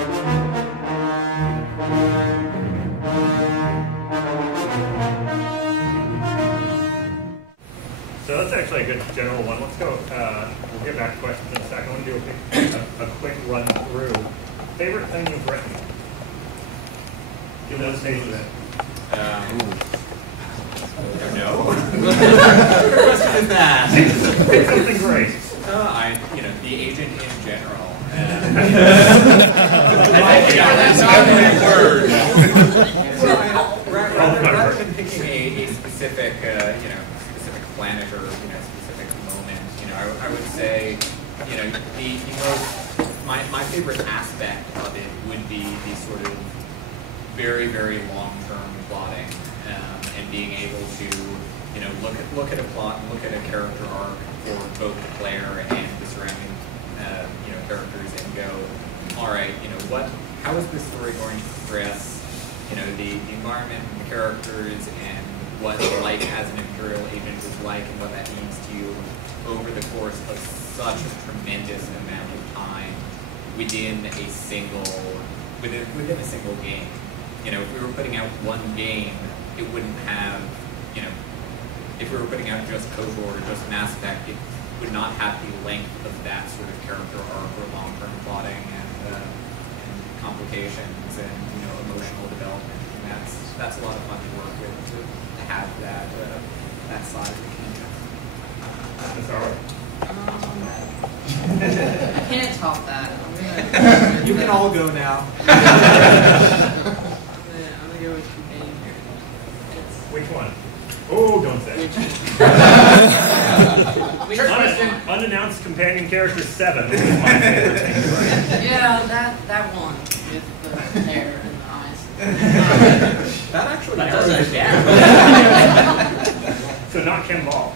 So that's actually a good general one. Let's go. We'll get back to questions in a second. I want to do a quick run through. Favorite thing you've written? Give those pages in. I don't know. What question is that? Pick something great. The agent in general. Rather than picking a specific, specific planet or specific moment, I would say, my favorite aspect of it would be the sort of very, very long-term plotting and being able to, look at a plot and look at a character arc for both the player and the surrounding, characters and go, all right, how is this story going to progress? The environment and the characters and what life as an Imperial agent is like and what that means to you over the course of such a tremendous amount of time within a single game. If we were putting out one game, it wouldn't have, if we were putting out just KOTOR or just Mass Effect, it would not have the length of that sort of character arc or long-term plotting and complications and emotional development. And that's a lot of fun to work with to have that side of the kingdom. That's all right. I can't top that. You can all go now. I'm gonna go with companion character. Which one? Oh, don't say. Unannounced companion character 7 was my favorite thing. Yeah, that one with the hair and the eyes. That actually does it. Yeah. So not Kim Ball.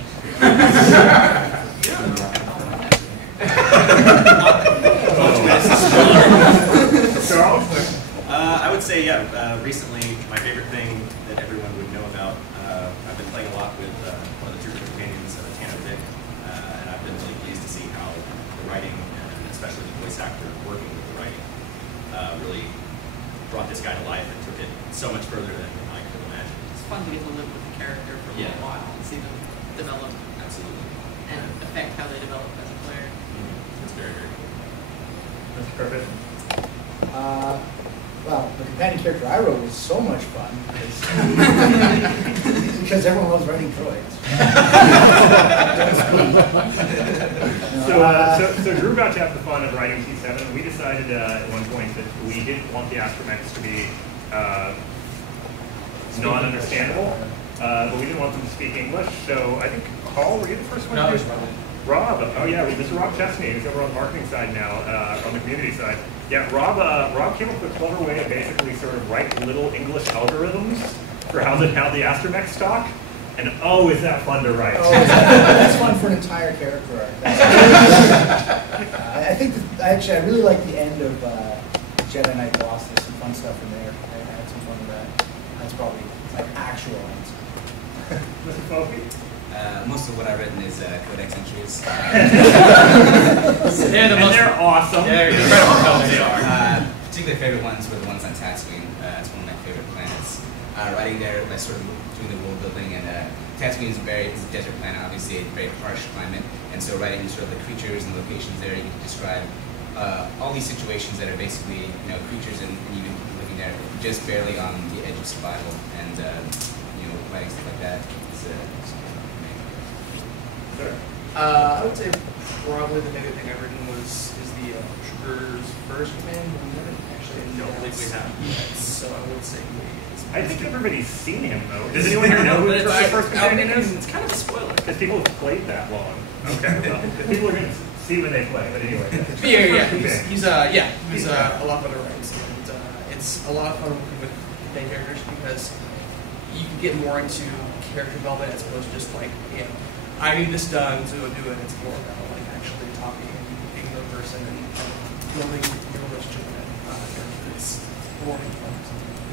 Charles? I would say, recently my favorite thing that everyone would know about, I've been playing a lot with one of the trooper companions, Tanner Vick, and I've been really pleased to see how the writing, and especially the voice actor working with the writing, really brought this guy to life and took it so much further than I could imagine. It's fun to get to live with the character for a little while and see them develop. Absolutely. And affect how they develop as a player. It's very, very cool. Mr. Perfect. Well, the companion character I wrote was so much fun because everyone loves writing droids. So Drew got to have the fun of writing T7. We decided at one point that we didn't want the astromechs to be non-understandable, but we didn't want them to speak English. So I think, Paul, were you the first one? No, to it was do it? Robin. Rob, oh yeah, Mr. Rob Chesney, who's over on the marketing side now, on the community side. Yeah, Rob came up with a clever way to basically sort of write little English algorithms for how the astromechs talk, and oh, is that fun to write? Oh, that's fun for an entire character arc. I think I really like the end of Jedi Knight Lost. There's some fun stuff in there. I had some fun with that. That's probably like actual answer. Mr. Fofi? Most of what I've written is codex entries. They're awesome. They're incredible. They are. Particularly favorite ones were the ones on Tatooine. It's one of my favorite planets. Writing there, by sort of doing the world building, and Tatooine is it's a desert planet, obviously a very harsh climate, and so writing sort of the creatures and locations there, you can describe all these situations that are basically creatures and even people living there just barely on the edge of survival, and writing stuff like that is Sure. I would say probably the favorite thing I've written is the Trooper's first command. We haven't actually announced we have. yet, so I would say I think everybody's seen him though. Does anyone here know who the first companion is? It's kind of a spoiler. Because people have played that long. Okay, well, people are going to see when they play, but anyway. He's a lot fun to write, and it's a lot of fun working with main characters because you can get more into character development as opposed to just like, I need this done, so do it. It's more about like actually talking and being the person and building your relationship with that character. It's rewarding fun.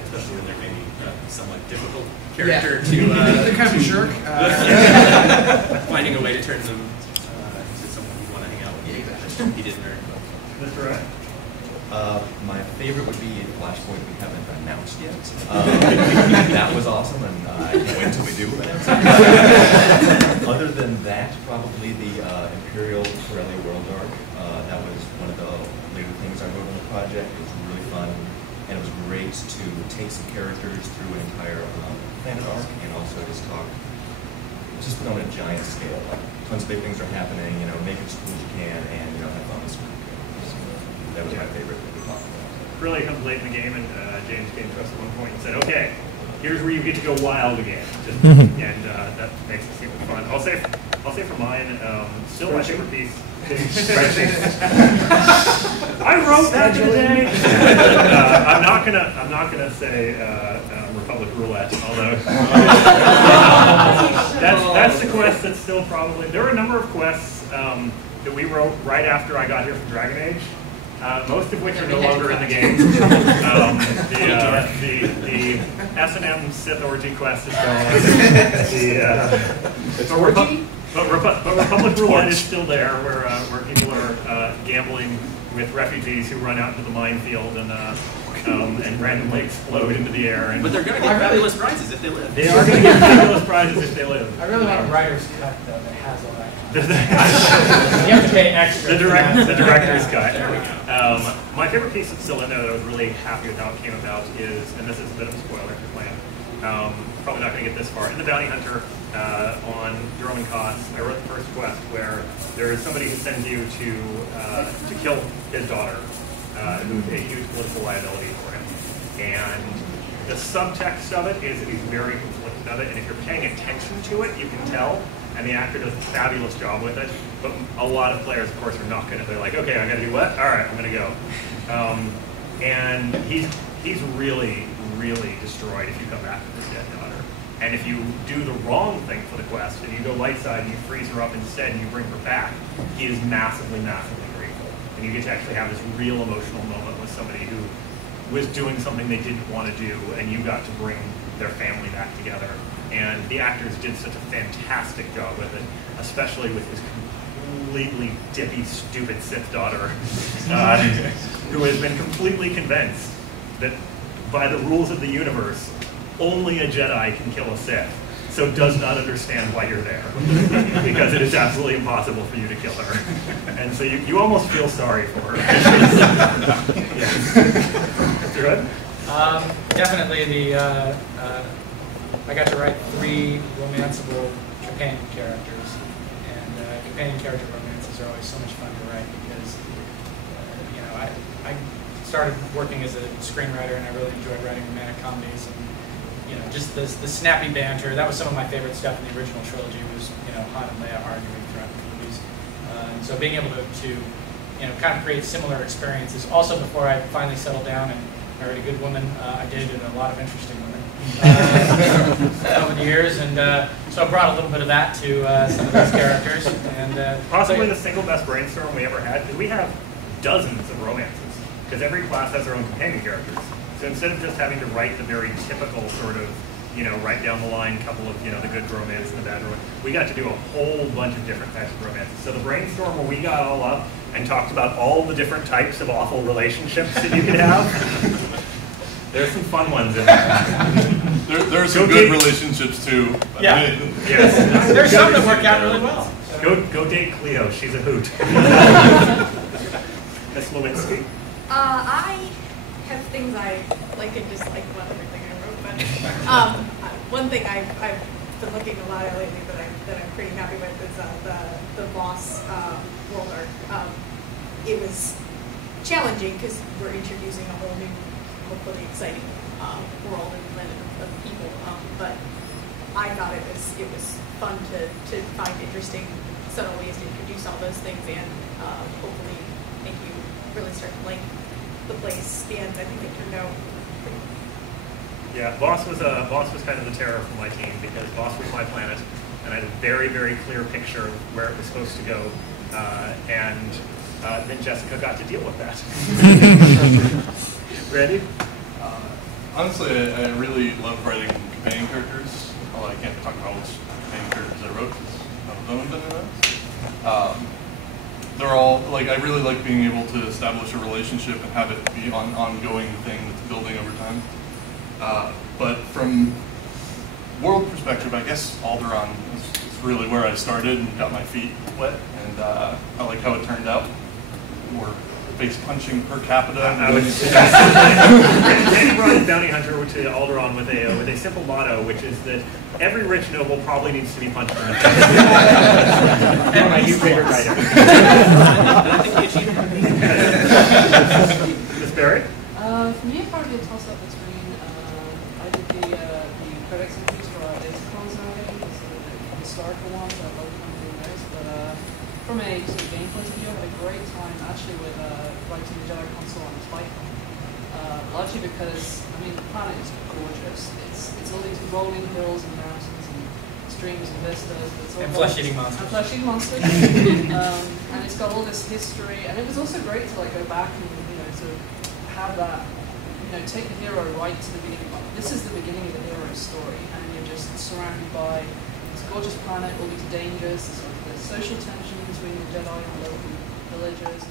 Especially when they're maybe somewhat difficult character to they're kind of a jerk. Finding a way to turn them into someone you want to hang out with. Yeah, exactly. He did very well. Mr. Wright? My favorite would be Flashpoint we haven't announced yet. That was awesome, and I can't wait until we do announce it. Other than that, probably the Imperial Corellia World arc. That was one of the later things I wrote on the project. It was really fun, and it was great to take some characters through an entire planet arc, and also just put on a giant scale. Like, tons of big things are happening, make it as cool as you can, and have fun with school. So that was my favorite thing to talk about. Really comes late in the game, and James came to us at one point and said, "Okay, here's where you get to go wild again," and that makes it super fun. I'll say for mine, still my favorite piece. I wrote that today. I'm not gonna say Republic Roulette, although that's the quest that's still probably. There were a number of quests that we wrote right after I got here from Dragon Age. Most of which are no longer in the game. The S&M Sith Orgy quest is gone. But Republic Roulette is still there, where people are gambling with refugees who run out into the minefield and randomly explode into the air. But they're going to get fabulous prizes if they live. They are going to get fabulous prizes if they live. I really want a writer's cut though that has all that. You have to pay extra. The director's cut. There we go. My favorite piece that's still in there that I was really happy with how it came about is, and this is a bit of a spoiler for plan. Probably not going to get this far. In the Bounty Hunter on Roman Costs, I wrote the first quest where there is somebody who sends you to kill his daughter, who's a huge political liability for him. And the subtext of it is that he's very conflicted of it, and if you're paying attention to it, you can tell. And the actor does a fabulous job with it. But a lot of players, of course, are not going to. They're like, okay, I got to do what? All right, I'm going to go. And he's really, really destroyed if you come back with his dead daughter. And if you do the wrong thing for the quest, and you go light side and you freeze her up instead and you bring her back, he is massively, massively grateful. And you get to actually have this real emotional moment with somebody who was doing something they didn't want to do, and you got to bring their family back together. And the actors did such a fantastic job with it, especially with his completely dippy, stupid Sith daughter, who has been completely convinced that by the rules of the universe, only a Jedi can kill a Sith, so does not understand why you're there, because it is absolutely impossible for you to kill her. And so you almost feel sorry for her. Yes. Mr. Hood? Definitely I got to write 3 romanceable companion characters, and companion character romances are always so much fun to write because, I started working as a screenwriter and I really enjoyed writing romantic comedies, and just the snappy banter. That was some of my favorite stuff in the original trilogy was Han and Leia arguing throughout the movies. And so being able to kind of create similar experiences. Also, before I finally settled down and married a good woman, I dated a lot of interesting women over the years, and so I brought a little bit of that to some of those characters. And possibly the single best brainstorm we ever had, because we have dozens of romances, because every class has their own companion characters. So instead of just having to write the very typical sort of, right down the line couple of, the good romance and the bad romance, we got to do a whole bunch of different types of romances. So the brainstorm where we got all up and talked about all the different types of awful relationships that you could have, there's some fun ones in there. There are some good relationships too. Yeah. Yes. There's some that work out really well. Go date Cleo. She's a hoot. Miss Lewinsky. I have things I like and dislike about everything I wrote, but one thing I've been looking a lot at lately that I'm pretty happy with is the boss world arc. It was challenging because we're introducing a whole new, hopefully exciting world and blend of people, but I thought it was fun to find interesting, subtle ways to introduce all those things and hopefully make you really start to like the place, and I think it turned out pretty well. Yeah, Boss was kind of the terror for my team because Boss was my planet, and I had a very, very clear picture of where it was supposed to go, and then Jessica got to deal with that. Randy? Honestly, I really love writing companion characters, although I can't talk about which companion characters I wrote because none of them have been in that. they're all, like, I really like being able to establish a relationship and have it be an ongoing thing that's building over time. But from world perspective, I guess Alderaan is really where I started and got my feet wet, and I like how it turned out. More face punching per capita. I would Randy brought his bounty hunter to Alderaan with a simple motto, which is that every rich noble probably needs to be punched in the face. One of my new favorite writers. Miss Barrett? For me, probably a toss-up between I did the codex entries for our data clones nowadays, the historical ones. I love doing those, but from a sort of game point of view, I had a great time actually with writing the Jedi console on Python. Largely because, I mean, the planet is gorgeous. It's all these rolling hills and mountains and streams and vistas. It's all And flesh-eating monsters. And flesh-eating monsters. And it's got all this history. And it was also great to like go back and, you know, to have that, you know, take the hero right to the beginning. This is the beginning of the hero's story, and you're just surrounded by this gorgeous planet, all these dangers, the social tension between the Jedi and the local villagers.